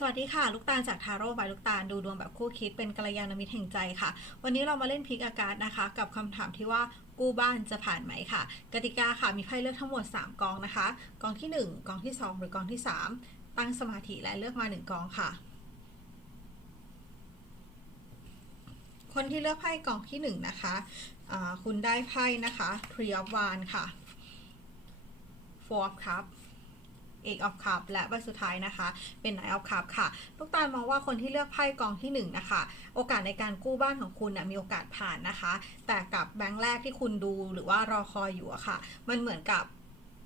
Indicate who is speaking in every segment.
Speaker 1: สวัสดีค่ะ ลูกตาลจากทาโร่บายลูกตาลดูดวงแบบคู่คิดเป็นกัลยาณมิตรแห่งใจค่ะ วันนี้เรามาเล่นพิกอากาศนะคะ กับคำถามที่ว่ากู้บ้านจะผ่านไหมค่ะ กติกาค่ะมีไพ่เลือกทั้งหมด 3 กองนะคะ กองที่ 1 กองที่ 2 หรือกองที่ 3 ตั้งสมาธิและเลือกมา 1 กองค่ะ คนที่เลือกไพ่กองที่ 1 นะคะคุณได้ไพ่นะคะ Three of Wands ค่ะ Four of Cups เอกออฟคัพและใบสุดท้ายนะคะ เป็นไนออฟคัพค่ะลูกตาลมองว่าคนที่เลือกไพ่กองที่1นนะคะโอกาสในการกู้บ้านของคุณนะมีโอกาสผ่านนะคะ แต่กับแบงค์แรกที่คุณดูหรือว่ารอคอยอยู่อะค่ะ มันเหมือนกับ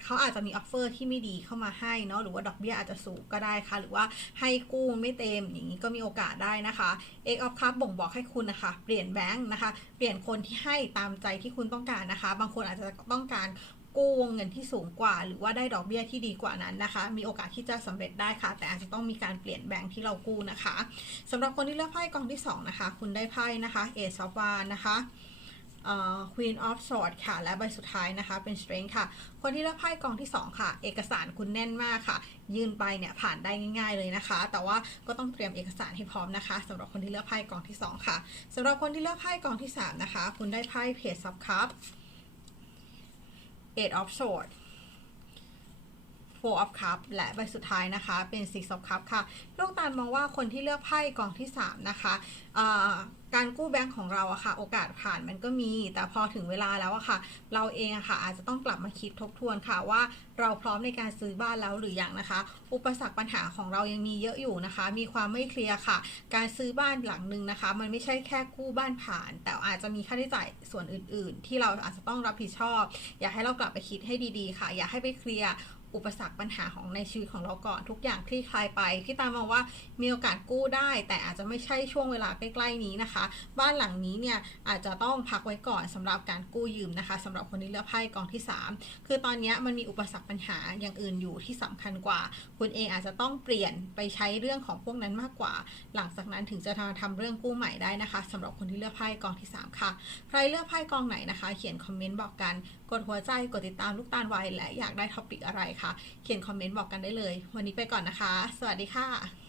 Speaker 1: เขาอาจจะมีออฟเฟอร์ที่ไม่ดีเข้ามาให้เนาะหรือว่าดอกเบี้ยอาจจะสูงก็ได้ค่ะ หรือว่าให้กู้ไม่เต็มอย่างนี้ก็มีโอกาสได้นะคะเอกออฟคัพบ่งบอกให้คุณนะคะ เปลี่ยนแบงค์นะคะ เปลี่ยนคนที่ให้ตามใจที่คุณต้องการนะคะ บางคนอาจจะต้องการ กู้วงเงินที่สูงกว่า หรือว่าได้ดอกเบี้ยที่ดีกว่านั้นนะคะ มีโอกาสที่จะสำเร็จได้ค่ะ แต่อาจจะต้องมีการเปลี่ยนแบงค์ที่เรากู้นะคะสำหรับคนที่เลือกไพ่กองที่ 2 นะคะ คุณได้ไพ่นะคะเอซอฟวานนะคะเอ่อ Queen of Swords ค่ะ และใบสุดท้ายนะคะ เป็น Strength ค่ะ คนที่เลือกไพ่กองที่ 2 ค่ะ เอกสารคุณแน่นมากค่ะ ยื่นไปเนี่ยผ่านได้ง่าย ๆเลยนะคะ แต่ว่าก็ต้องเตรียมเอกสารให้พร้อมนะคะสำหรับคนที่เลือกไพ่กองที่ 2 ค่ะสำหรับคนที่เลือกไพ่กองที่ 3 นะคะ คุณได้ไพ่ Page of Cups Eight of Swords Four of Cup และใบสุดท้ายนะคะเป็น Six of Cup ค่ะลูกตาลมองว่าคนที่เลือกไพ่กองที่ 3 นะคะการกู้แบงค์ของเราอะค่ะ โอกาสผ่านมันก็มี แต่พอถึงเวลาแล้วอะค่ะ เราเองอะค่ะ อาจจะต้องกลับมาคิดทบทวนค่ะว่าเราพร้อมในการซื้อบ้านแล้วหรือยังนะคะ อุปสรรคปัญหาของเรายังมีเยอะอยู่นะคะ มีความไม่เคลียร์ค่ะ การซื้อบ้านหลังหนึ่งนะคะ มันไม่ใช่แค่กู้บ้านผ่าน แต่อาจจะมีค่าใช้จ่ายส่วนอื่น ๆ ที่เราอาจจะต้องรับผิดชอบ อยากให้เรากลับไปคิดให้ดี ๆ ค่ะ อยากให้ไปเคลียร์ อุปสรรคปัญหาของในชีวิตของเราก่อนทุกอย่างคลี่คลายไปพี่ตามองว่ามีโอกาสกู้ได้ แต่อาจจะไม่ใช่ช่วงเวลาใกล้ๆนี้นะคะ บ้านหลังนี้เนี่ยอาจจะต้องพักไว้ก่อนสำหรับการกู้ยืมนะคะสำหรับคนที่เลือกไพ่กองที่ 3 คือตอนนี้มันมีอุปสรรคปัญหาอย่างอื่นอยู่ที่สำคัญกว่า คุณเองอาจจะต้องเปลี่ยนไปใช้เรื่องของพวกนั้นมากกว่า หลังจากนั้นถึงจะทำเรื่องกู้ใหม่ได้นะคะสำหรับคนที่เลือกไพ่กองที่ 3 ค่ะ ใครเลือกไพ่กองไหนนะคะ เขียนคอมเมนต์บอกกัน กดหัวใจกดติดตามลูกตาลไว้และอยากได้ท็อปิกอะไรคะ เขียนคอมเมนต์บอกกันได้เลย วันนี้ไปก่อนนะคะ สวัสดีค่ะ